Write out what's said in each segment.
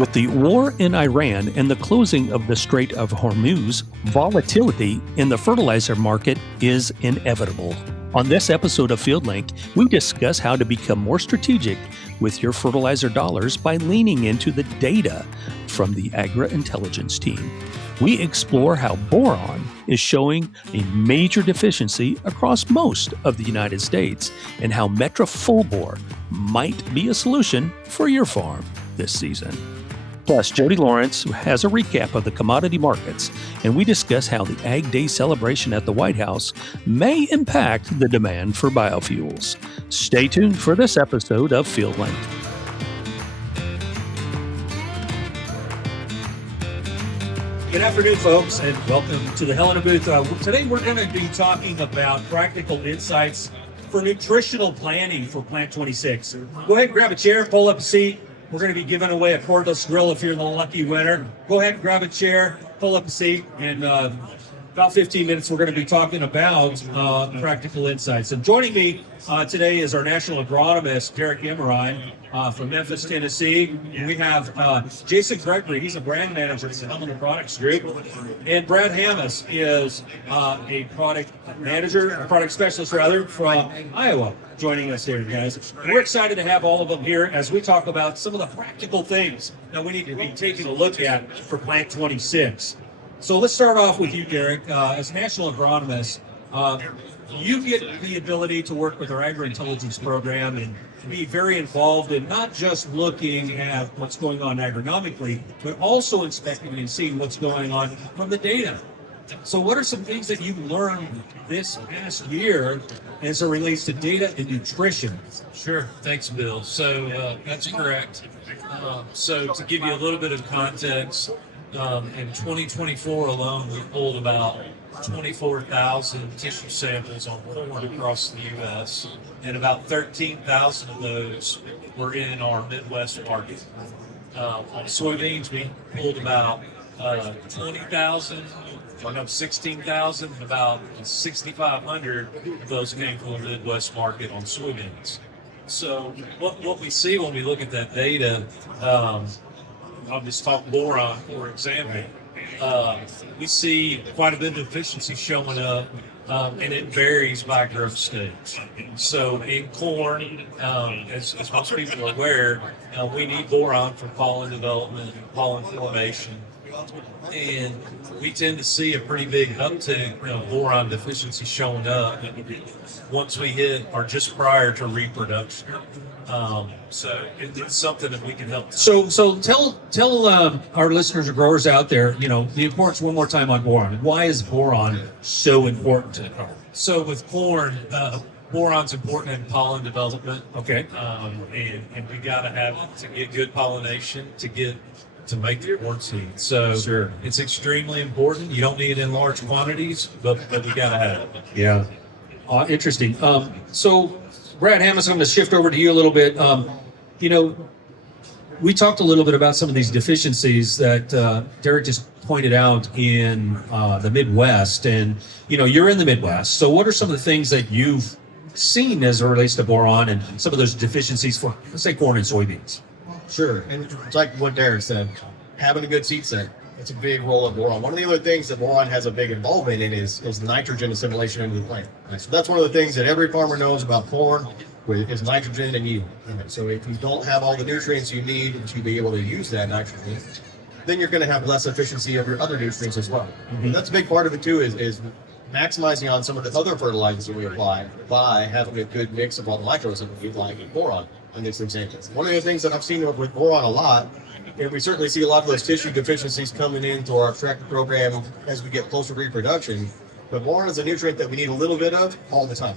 With the war in Iran and the closing of the Strait of Hormuz, volatility in the fertilizer market is inevitable. On this episode of FieldLink, we discuss how to become more strategic with your fertilizer dollars by leaning into the data from the Agri-Intelligence team. We explore how boron is showing a major deficiency across most of the United States and how Metra Full Bor might be a solution for your farm this season. Plus, Jody Lawrence has a recap of the commodity markets, and we discuss how the Ag Day celebration at the White House may impact the demand for biofuels. Stay tuned for this episode of FieldLink. Good afternoon, folks, and welcome to the Helena booth. Today we're going to be talking about practical insights for nutritional planning for Plant 26. Go ahead and grab a chair, pull up a seat. We're going to be giving away a cordless grill if you're the lucky winner. Go ahead and grab a chair, pull up a seat, and about 15 minutes we're going to be talking about practical insights. And joining me today is our national agronomist, Derek Emery, from Memphis, Tennessee. We have Jason Gregory, he's a brand manager at the Helena Products Group. And Brad Hammes is a product manager, a product specialist rather, from Iowa, joining us here, guys. We're excited to have all of them here as we talk about some of the practical things that we need to be taking a look at for Plant 26. So let's start off with you, Derek. As national agronomist, you get the ability to work with our Agri-Intelligence program and be very involved in not just looking at what's going on agronomically, but also inspecting and seeing what's going on from the data. So what are some things that you've learned this past year as it relates to data and nutrition? Sure. Thanks, Bill. So that's correct. So to give you a little bit of context, in 2024 alone, we pulled about 24,000 tissue samples on corn across the U.S., and about 13,000 of those were in our Midwest market. On soybeans, we pulled about 16,000, and about 6,500 of those came from the Midwest market on soybeans. So what we see when we look at that data, I'll just talk boron, for example. We see quite a bit of deficiency showing up, and it varies by growth stage. So in corn, as most people are aware, we need boron for pollen development, pollen formation, and we tend to see a pretty big uptick of boron deficiency showing up once we hit or just prior to reproduction. So it's something that we can help. So tell our listeners or growers out there, the importance one more time on boron. Why is boron so important to the crop? So with corn, boron's important in pollen development. Okay. And we got to have it to get good pollination to make the corn seed. So sure. It's extremely important. You don't need it in large quantities, but we got to have it. Yeah. Interesting. So Brad Hammes, I'm going to shift over to you a little bit. We talked a little bit about some of these deficiencies that Derek just pointed out in the Midwest, and you're in the Midwest. So what are some of the things that you've seen as it relates to boron and some of those deficiencies for, let's say, corn and soybeans? Sure, and it's like what Derek said, having a good seed set. It's a big role of boron. One of the other things that boron has a big involvement in is nitrogen assimilation into the plant. So that's one of the things that every farmer knows about corn is nitrogen and yield. So if you don't have all the nutrients you need to be able to use that nitrogen, then you're going to have less efficiency of your other nutrients as well. Mm-hmm. And that's a big part of it too, is maximizing on some of the other fertilizers that we apply by having a good mix of all the micros that we apply in boron. In this example, one of the things that I've seen with boron a lot, and we certainly see a lot of those tissue deficiencies coming into our tractor program as we get closer to reproduction, but boron is a nutrient that we need a little bit of all the time.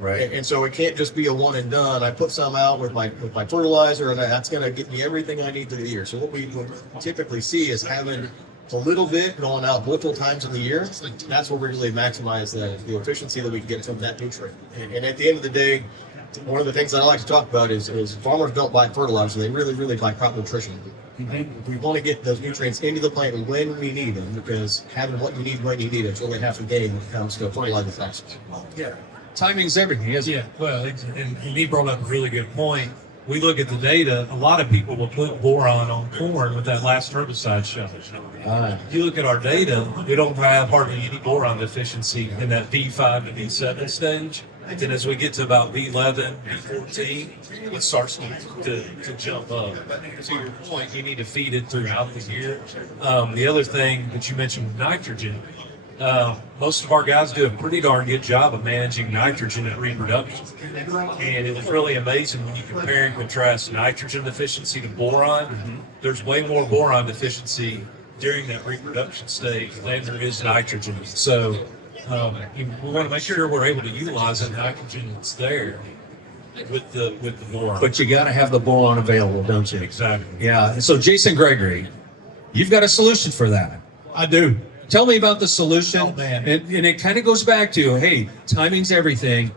Right. And so it can't just be a one and done. I put some out with my fertilizer, and that's going to get me everything I need for the year. So what we typically see is having a little bit going out multiple times in the year. That's where we really maximize the efficiency that we can get from that nutrient. And at the end of the day, one of the things that I like to talk about is farmers don't buy fertilizer, they really buy crop nutrition. Mm-hmm. We want to get those nutrients into the plant when we need them, because having what you need when you need it is really half the game when it comes to fertilizer prices. Yeah. Timing's everything, isn't it? Yeah, well, and he brought up a really good point. we look at the data, a lot of people will put boron on corn with that last herbicide shot. If you look at our data, we don't have hardly any boron deficiency in that B5 to B7 stage. And then as we get to about B11, B14, it starts to jump up. To your point, you need to feed it throughout the year. The other thing that you mentioned with nitrogen, most of our guys do a pretty darn good job of managing nitrogen at reproduction. And it was really amazing when you compare and contrast nitrogen deficiency to boron. There's way more boron deficiency during that reproduction stage than there is nitrogen. So we want to make sure we're able to utilize that nitrogen that's there with the boron. But you got to have the boron available, don't you? Exactly. Yeah. So Jason Gregory, you've got a solution for that. I do. Tell me about the solution. Oh, man. And it kind of goes back to, hey, timing's everything.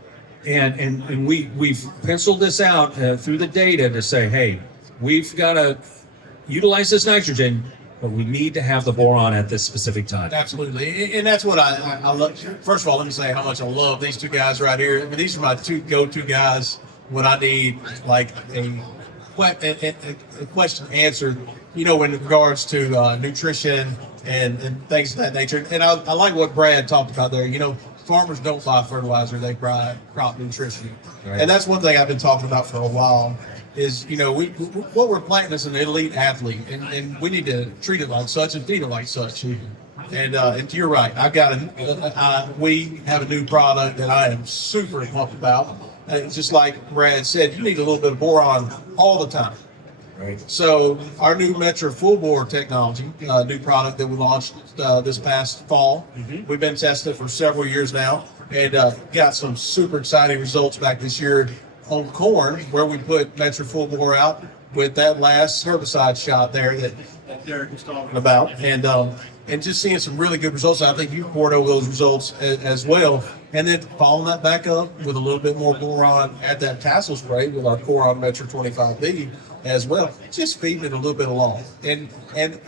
And we've penciled this out through the data to say, hey, we've got to utilize this nitrogen, but we need to have the boron at this specific time. Absolutely. And that's what I love. First of all, let me say how much I love these two guys right here. I mean, these are my two go-to guys when I need like a question answered, in regards to nutrition and things of that nature. And I like what Brad talked about there. Farmers don't buy fertilizer, they buy crop nutrition. Right. And that's one thing I've been talking about for a while is, what we're planting is an elite athlete, and we need to treat it like such and feed it like such. And you're right. We have a new product that I am super pumped about. And just like Brad said, you need a little bit of boron all the time. Right. So our new Metra Full Bor technology, new product that we launched this past fall, we've been testing it for several years now, and got some super exciting results back this year on corn, where we put Metra Full Bor out with that last herbicide shot there that Derek was talking about, and just seeing some really good results. I think you poured over those results as well, and then following that back up with a little bit more boron at that tassel spray with our Boron Metra 25B as well, just feeding it a little bit along. And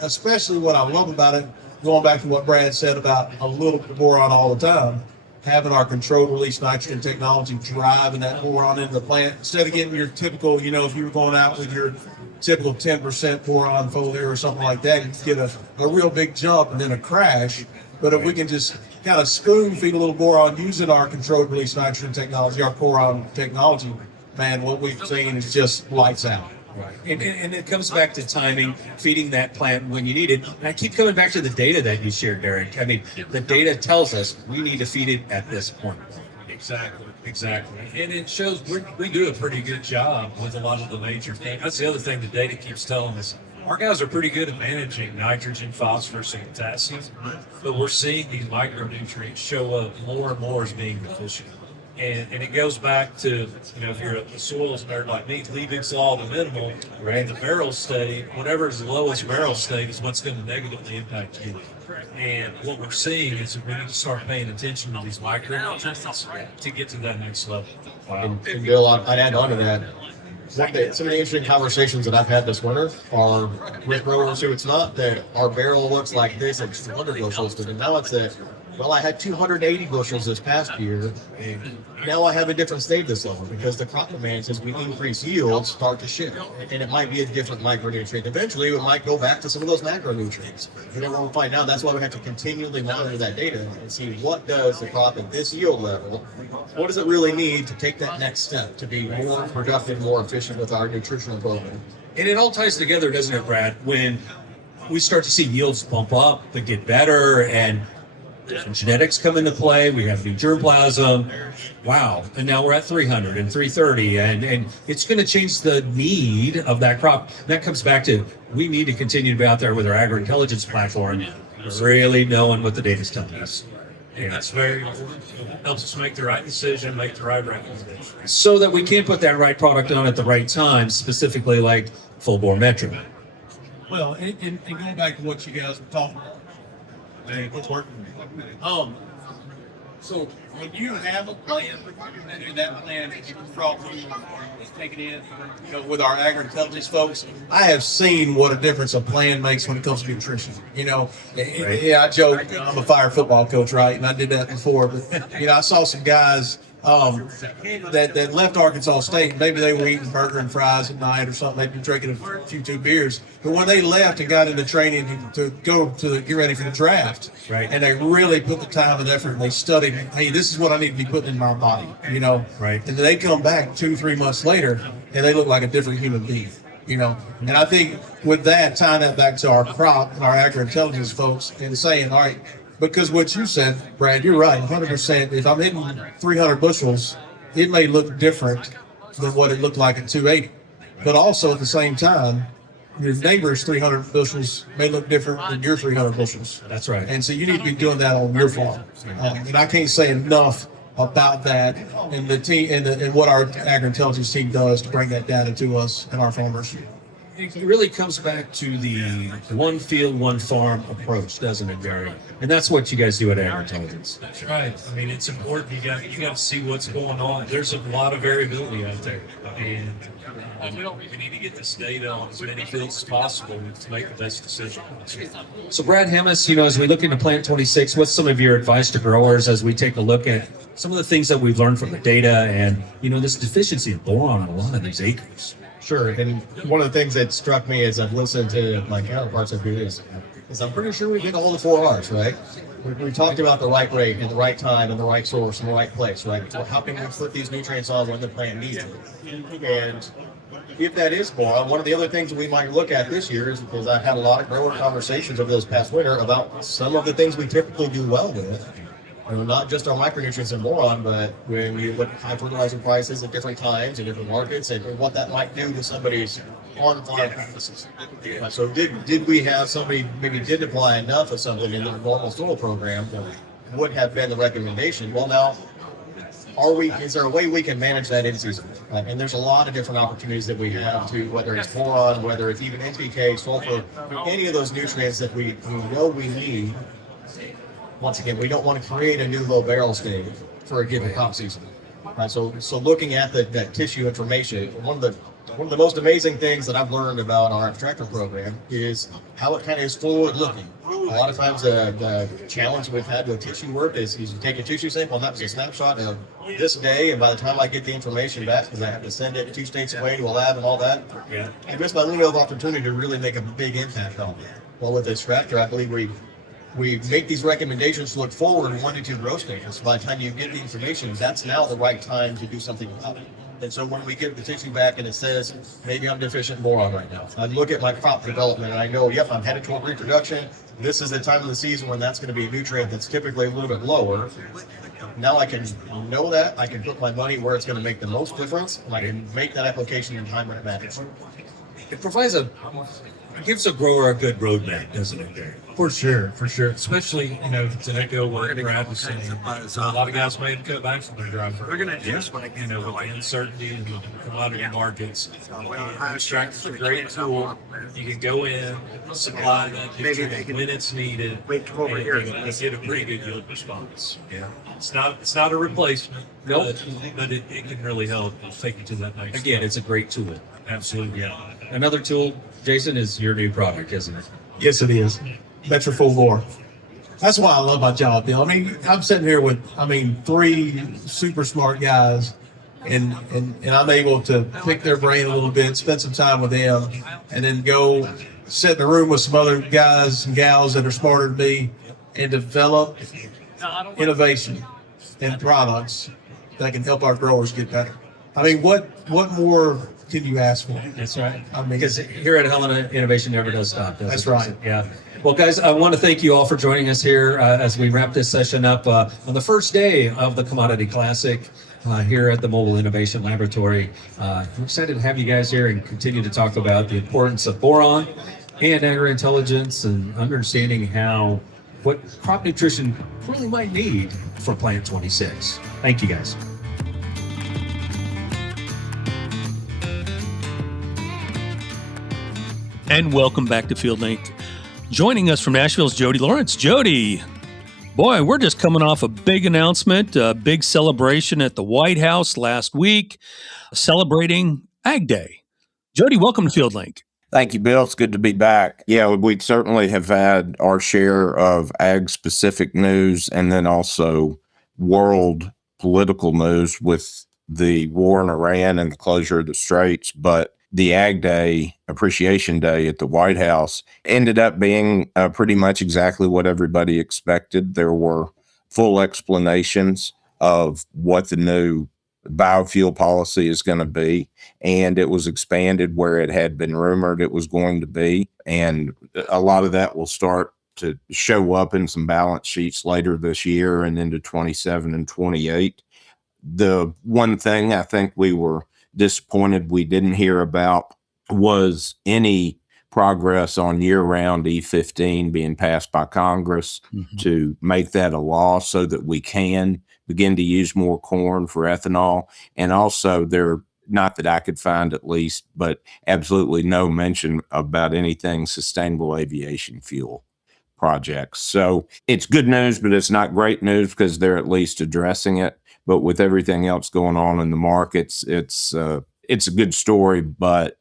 especially what I love about it, going back to what Brad said about a little bit of boron all the time, having our controlled release nitrogen technology driving that boron into the plant, instead of getting your typical, if you were going out with your typical 10% boron foliar or something like that, you get a real big jump and then a crash. But if we can just kind of spoon feed a little boron using our controlled release nitrogen technology, our boron technology, man, what we've seen is just lights out. Right. And it comes back to timing, feeding that plant when you need it. And I keep coming back to the data that you shared, Derek. I mean, the data tells us we need to feed it at this point. Exactly. And it shows we do a pretty good job with a lot of the major things. That's the other thing the data keeps telling us. Our guys are pretty good at managing nitrogen, phosphorus, and potassium, but we're seeing these micronutrients show up more and more as being deficient. And it goes back to, if you're a soils nerd like me, Liebig's law of the minimal, right? The barrel state, whatever is the lowest barrel state is what's going to negatively impact you. And what we're seeing is that we need to start paying attention to these micronutrients to get to that next level. Wow. And Bill, I'd add on to that. Some of the interesting conversations that I've had this winter are with growers who it's not that our barrel looks like this at 200 bushels, but now it's that, well, I had 280 bushels this past year, and now I have a different state this level because the crop demands, as we increase yields, start to shift. And it might be a different micronutrient. Eventually, it might go back to some of those macronutrients. We don't want to find out. That's why we have to continually monitor that data and see what does the crop at this yield level, what does it really need to take that next step to be more productive, more efficient with our nutritional program. And it all ties together, doesn't it, Brad? When we start to see yields bump up, they get better, and genetics come into play. We have new germplasm. Wow. And now we're at 300 and 330. And it's going to change the need of that crop. That comes back to we need to continue to be out there with our Agri-Intelligence platform, really knowing what the data is telling us. And that's very important. It helps us make the right decision, make the right recommendation. So that we can put that right product on at the right time, specifically like Full Bor Metra. Well, and going back to what you guys were talking about, it's working. So when you have a plan, and that plan is take it in, with our Agri-Intelligence folks, I have seen what a difference a plan makes when it comes to nutrition. Yeah, I joke, I'm a fire football coach, right? And I did that before, but I saw some guys that left Arkansas State. Maybe they were eating burger and fries at night or something. They'd been drinking a few two beers. But when they left and got into training to go to get ready for the draft, Right. and they really put the time and effort and they studied, hey, this is what I need to be putting in my body, Right. And then they come back 2-3 months later and they look like a different human being, And I think with that, tying that back to our crop and our agri-intelligence folks and saying, all right, because what you said, Brad, you're right, 100%. If I'm hitting 300 bushels, it may look different than what it looked like at 280. But also at the same time, your neighbor's 300 bushels may look different than your 300 bushels. That's right. And so you need to be doing that on your farm. And I can't say enough about that and the team and what our agri-intelligence team does to bring that data to us and our farmers. It really comes back to the one field, one farm approach, doesn't it, Gary? And that's what you guys do at AGRIntelligence. That's right. I mean, it's important. You got to see what's going on. There's a lot of variability out there, and we need to get this data on as many fields as possible to make the best decision. So, Brad Hammis, as we look into Plant 26, what's some of your advice to growers as we take a look at some of the things that we've learned from the data and, this deficiency of boron on a lot of these acres? Sure. And one of the things that struck me as I've listened to my counterparts that do this is I'm pretty sure we hit all the 4 R's, right? We talked about the right rate and the right time and the right source and the right place, right? So how can we put these nutrients on when the plant needs it? And if that is boron, one of the other things we might look at this year is because I've had a lot of grower conversations over this past winter about some of the things we typically do well with. Not just our micronutrients and boron, but when we look at high fertilizer prices at different times in different markets and what that might do to somebody's on-farm practices. So did we have somebody maybe did apply enough of something in their normal soil program that would have been the recommendation? Well, now, is there a way we can manage that in season? And there's a lot of different opportunities that we have to, whether it's boron, whether it's even NPK, sulfur, any of those nutrients that we know we need. Once again, we don't want to create a new low barrel stage for a given crop season. So looking at that tissue information, one of the most amazing things that I've learned about our extractor program is how it kind of is forward looking. A lot of times the challenge we've had with tissue work is you take a tissue sample and that was a snapshot of this day, and by the time I get the information back, because I have to send it 2 states away to a lab and all that, I miss my window of opportunity to really make a big impact on it. Well, with the extractor, I believe we make these recommendations to look forward 1 to 2 grow stages. By the time you get the information, that's now the right time to do something about it. And so when we get the tissue back and it says, maybe I'm deficient in boron right now, I look at my crop development and I know, yep, I'm headed toward reproduction. This is the time of the season when that's going to be a nutrient that's typically a little bit lower. Now I can know that, I can put my money where it's going to make the most difference, and I can make that application in time when it matters. It gives a grower a good roadmap, doesn't it, Gary? For sure. Especially, to echo what Brad was saying. A lot of guys made a cut back from their dry fertilizer. With the uncertainty in the commodity markets. Extractors are a great tool. You can go in, supply that nutrient when it's needed, and get a pretty good yield response. Yeah. It's not a replacement, Nope. but it can really help take you to that next Again, step. it's a great tool. Absolutely. Yeah. Another tool, Jason, is your new product, isn't it? Yes, it is. Metra Full Bor. That's why I love my job, Bill. I mean, I'm sitting here with, 3 super smart guys, and I'm able to pick their brain a little bit, spend some time with them, and then go sit in a room with some other guys and gals that are smarter than me and develop innovation and products that can help our growers get better. I mean, what more can you ask for? That's right. I mean, Because here at Helena, innovation never does stop, does That's it? right. Yeah. Well, guys, I want to thank you all for joining us here as we wrap this session up on the first day of the Commodity Classic here at the Mobile Innovation Laboratory. I'm excited to have you guys here and continue to talk about the importance of boron and agri-intelligence and understanding what crop nutrition really might need for Plant 26. Thank you, guys. And welcome back to FieldLink. Joining us from Nashville's Jody Lawrence. Jody, boy, we're just coming off a big announcement, a big celebration at the White House last week, celebrating Ag Day. Jody, welcome to FieldLink. Thank you, Bill. It's good to be back. Yeah, we certainly have had our share of ag-specific news and then also world political news with the war in Iran and the closure of the straits, but the Ag Day, Appreciation Day at the White House ended up being pretty much exactly what everybody expected. There were full explanations of what the new biofuel policy is going to be, and it was expanded where it had been rumored it was going to be. And a lot of that will start to show up in some balance sheets later this year and into 27 and 28. The one thing I think we were disappointed we didn't hear about was any progress on year-round E15 being passed by Congress to make that a law so that we can begin to use more corn for ethanol. And also not that I could find at least, but absolutely no mention about anything sustainable aviation fuel projects. So it's good news, but it's not great news because they're at least addressing it. But with everything else going on in the markets, it's a good story, but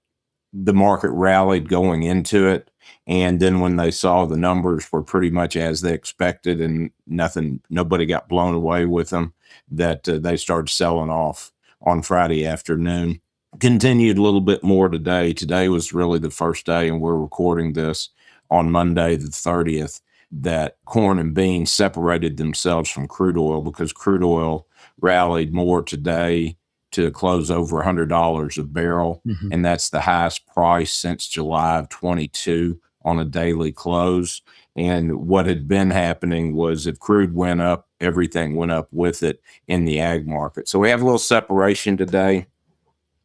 the market rallied going into it. And then when they saw the numbers were pretty much as they expected and nobody got blown away with them, that they started selling off on Friday afternoon. Continued a little bit more today. Today was really the first day, and we're recording this on Monday, the 30th, that corn and beans separated themselves from crude oil because crude oil rallied more today to close over $100 a barrel. And that's the highest price since July of 22 on a daily close. And what had been happening was if crude went up, everything went up with it in the ag market. So we have a little separation today,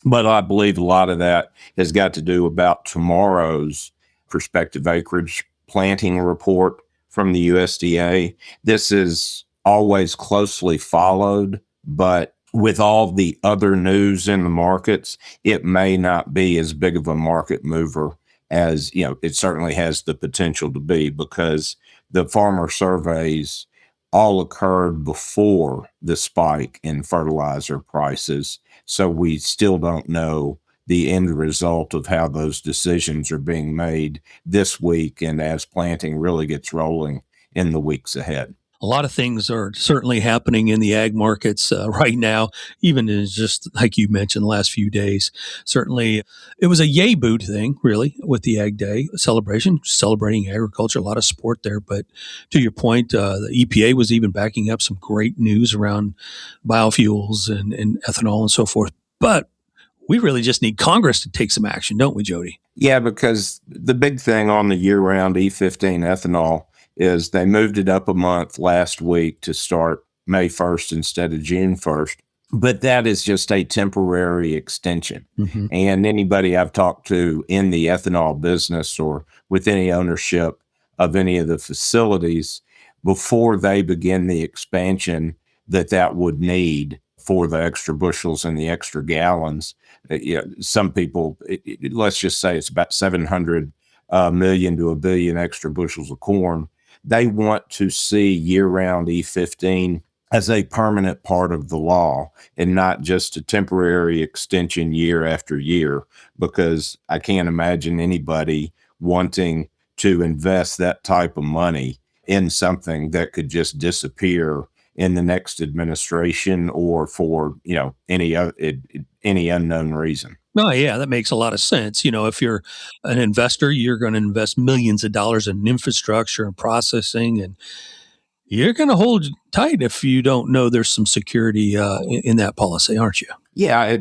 but I believe a lot of that has got to do about tomorrow's prospective acreage planting report from the USDA. This is always closely followed, but with all the other news in the markets, it may not be as big of a market mover as, it certainly has the potential to be because the farmer surveys all occurred before the spike in fertilizer prices. So we still don't know the end result of how those decisions are being made this week and as planting really gets rolling in the weeks ahead. A lot of things are certainly happening in the ag markets right now, even in just like you mentioned the last few days. Certainly, it was a yay boot thing, really, with the Ag Day celebration, celebrating agriculture, a lot of support there. But to your point, the EPA was even backing up some great news around biofuels and ethanol and so forth. But we really just need Congress to take some action, don't we, Jody? Yeah, because the big thing on the year-round E15 ethanol is they moved it up a month last week to start May 1st instead of June 1st. But that is just a temporary extension. And anybody I've talked to in the ethanol business or with any ownership of any of the facilities, before they begin the expansion that would need for the extra bushels and the extra gallons, some people, let's just say it's about 700 million to a billion extra bushels of corn. They want to see year-round E15 as a permanent part of the law and not just a temporary extension year after year, because I can't imagine anybody wanting to invest that type of money in something that could just disappear in the next administration or for, any unknown reason. No, yeah, that makes a lot of sense. If you're an investor, you're going to invest millions of dollars in infrastructure and processing, and you're going to hold tight if you don't know there's some security in that policy, aren't you? Yeah,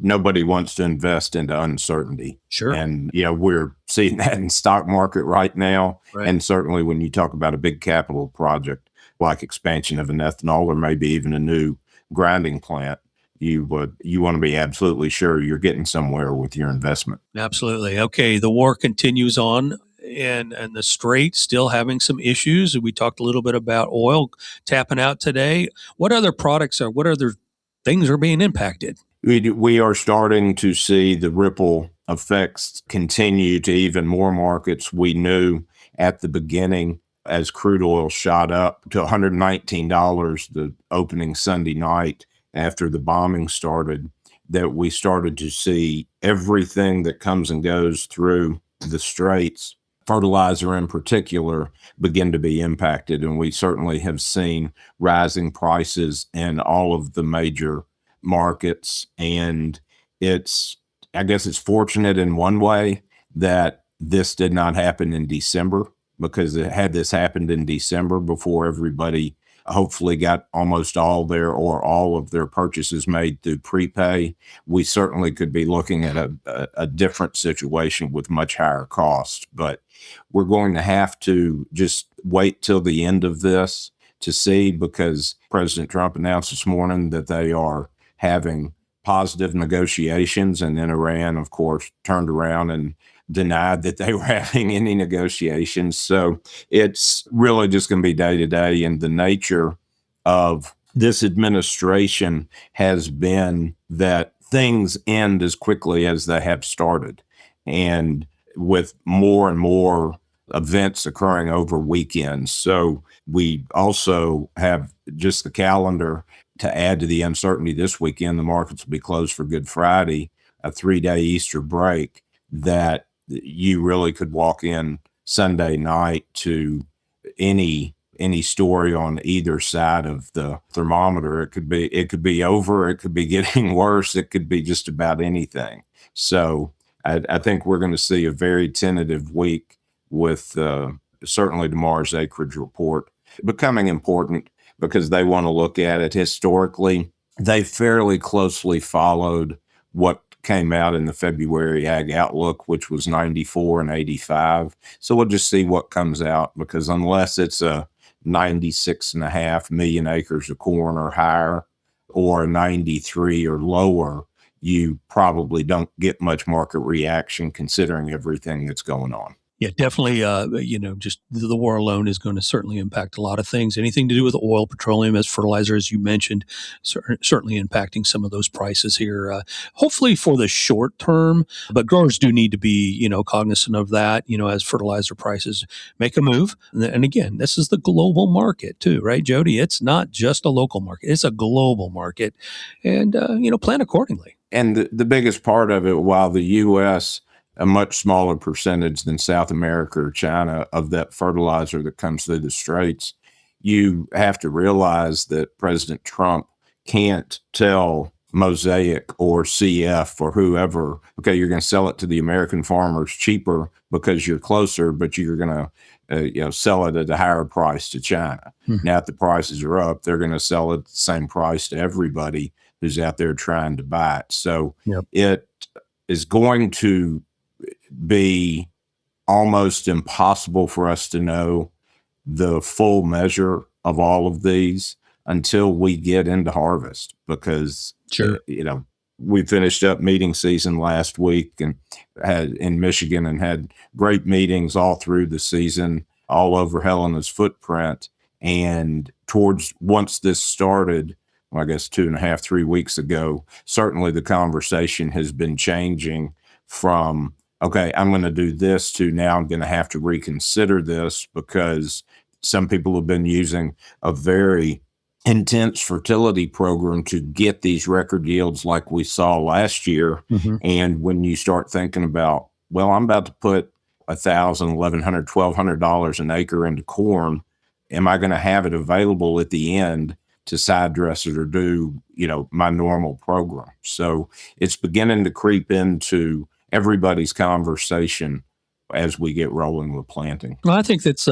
nobody wants to invest into uncertainty. Sure. And, we're seeing that in the stock market right now. Right. And certainly when you talk about a big capital project like expansion of an ethanol or maybe even a new grinding plant, you want to be absolutely sure you're getting somewhere with your investment. Absolutely. Okay, the war continues on, and the Strait still having some issues. We talked a little bit about oil tapping out today. What other things are being impacted? We are starting to see the ripple effects continue to even more markets. We knew at the beginning as crude oil shot up to $119 the opening Sunday night after the bombing started, that we started to see everything that comes and goes through the straits fertilizer in particular begin to be impacted. And we certainly have seen rising prices in all of the major markets. And I guess it's fortunate in one way that this did not happen in December, because had this happened in December before everybody hopefully got almost all of their purchases made through prepay, we certainly could be looking at a different situation with much higher costs. But we're going to have to just wait till the end of this to see, because President Trump announced this morning that they are having positive negotiations, and then Iran, of course, turned around and denied that they were having any negotiations. So it's really just going to be day to day. And the nature of this administration has been that things end as quickly as they have started, and with more and more events occurring over weekends. So we also have just the calendar to add to the uncertainty this weekend. The markets will be closed for Good Friday, a 3-day Easter break, that you really could walk in Sunday night to any story on either side of the thermometer. It could be over, it could be getting worse, it could be just about anything. So I think we're going to see a very tentative week, with certainly tomorrow's acreage report becoming important, because they want to look at it historically. They fairly closely followed what came out in the February Ag Outlook, which was 94 and 85. So we'll just see what comes out, because unless it's a 96.5 million acres of corn or higher, or 93 or lower, you probably don't get much market reaction considering everything that's going on. Yeah, definitely. Just the war alone is going to certainly impact a lot of things. Anything to do with oil, petroleum, as fertilizer, as you mentioned, certainly impacting some of those prices here. Hopefully for the short term, but growers do need to be, cognizant of that. As fertilizer prices make a move, and again, this is the global market too, right, Jody? It's not just a local market; it's a global market, and plan accordingly. And the biggest part of it, while the U.S. a much smaller percentage than South America or China of that fertilizer that comes through the straits, you have to realize that President Trump can't tell Mosaic or CF or whoever, okay, you're going to sell it to the American farmers cheaper because you're closer, but you're going to sell it at a higher price to China. Now, if the prices are up, they're going to sell it at the same price to everybody who's out there trying to buy it. So It is going to be almost impossible for us to know the full measure of all of these until we get into harvest, because we finished up meeting season last week and had in Michigan, and had great meetings all through the season, all over Helena's footprint. And once this started, I guess 2.5, 3 weeks ago, certainly the conversation has been changing from, okay, I'm going to do this, to now I'm going to have to reconsider this, because some people have been using a very intense fertility program to get these record yields like we saw last year. And when you start thinking about, well, I'm about to put $1,000, $1,100, $1,200 an acre into corn, am I going to have it available at the end to side dress it or do, my normal program? So it's beginning to creep into everybody's conversation as we get rolling with planting. Well, I think that's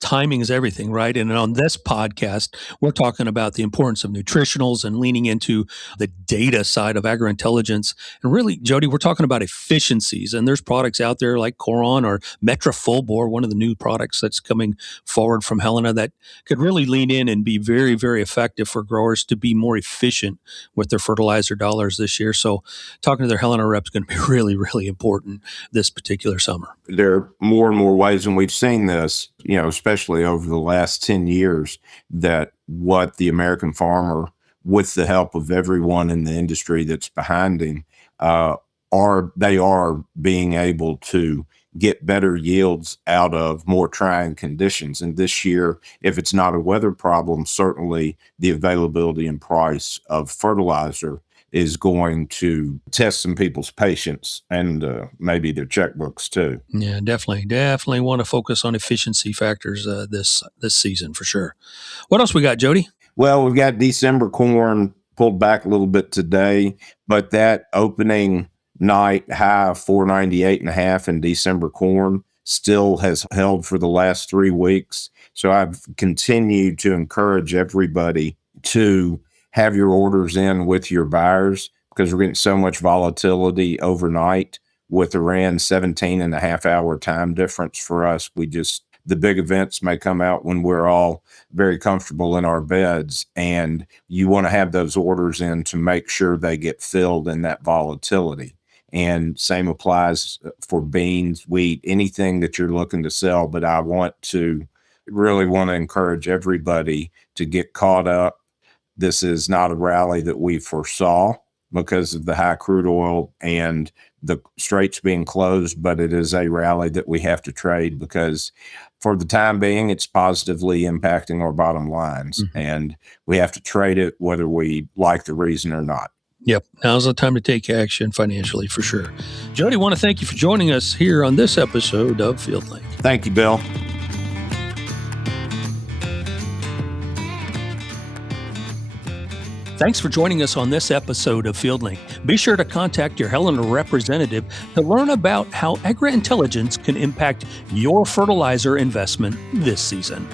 timing is everything, right? And on this podcast, we're talking about the importance of nutritionals and leaning into the data side of agri-intelligence. And really, Jody, we're talking about efficiencies. And there's products out there like Coron or Metra Full Bor, one of the new products that's coming forward from Helena, that could really lean in and be very, very effective for growers to be more efficient with their fertilizer dollars this year. So talking to their Helena rep is going to be really, really important this particular summer. There are more and more ways, and we've seen this, especially over the last 10 years, that what the American farmer, with the help of everyone in the industry that's behind him, they are being able to get better yields out of more trying conditions. And this year, if it's not a weather problem, certainly the availability and price of fertilizer is going to test some people's patience and maybe their checkbooks too. Yeah, definitely want to focus on efficiency factors this season for sure. What else we got, Jody? Well, we've got December corn pulled back a little bit today, but that opening night high of 498.5 in December corn still has held for the last 3 weeks. So I've continued to encourage everybody to have your orders in with your buyers, because we're getting so much volatility overnight with Iran's 17.5-hour time difference for us. The big events may come out when we're all very comfortable in our beds, and you want to have those orders in to make sure they get filled in that volatility. And same applies for beans, wheat, anything that you're looking to sell. But I really want to encourage everybody to get caught up. This is not a rally that we foresaw because of the high crude oil and the straits being closed, but it is a rally that we have to trade because for the time being, it's positively impacting our bottom lines, and we have to trade it whether we like the reason or not. Yep. Now's the time to take action financially for sure. Jody, want to thank you for joining us here on this episode of FieldLink. Thank you, Bill. Thanks for joining us on this episode of FieldLink. Be sure to contact your Helena representative to learn about how Agri-Intelligence can impact your fertilizer investment this season.